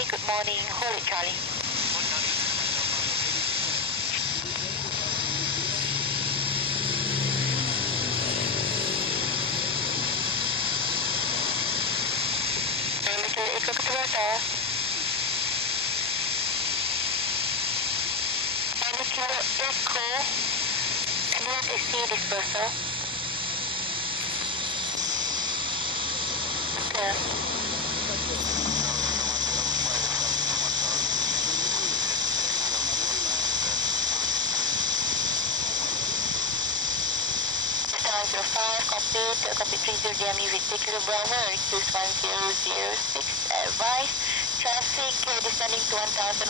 Charlie. Good morning. Hold it, Charlie. Mr. Echo Kota. Mr. Echo, can you see dispersal? Okay. Copy 30 DMU Victor Bravo, request 1006, advise, traffic descending to 1,500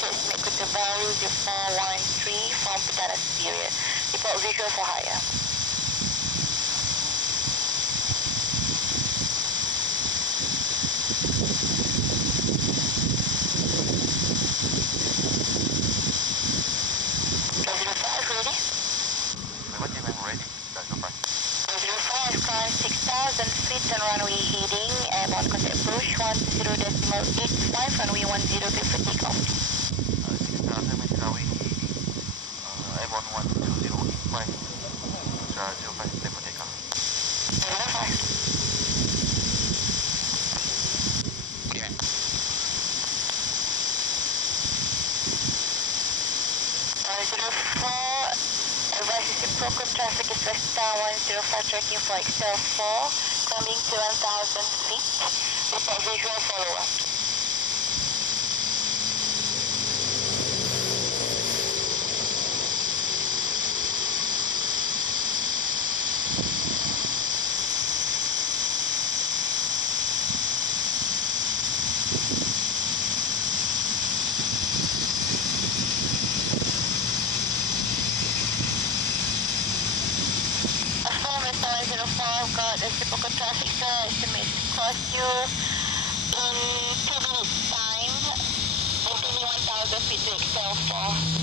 feet, make Kota Bharu 0413 from PUTRA Superior. Report visual for hire. Ready? What team I'm ready? That's no 6,000 feet on runway heading, airborne contact approach 10.85, runway 10 for takeoff. 6,000 meter runway heading, airborne 10.85, PUTRA 05, clear for takeoff. 05. Okay. 104. Advise reciprocal traffic is Westbound 105 tracking for XL4, climbing to 1,000 feet. Report visual follow-up. Mr. 105, got a reciprocal traffic, sir. Estimate to cross you in 2 minutes time, maintaining 1,000 feet to XL4.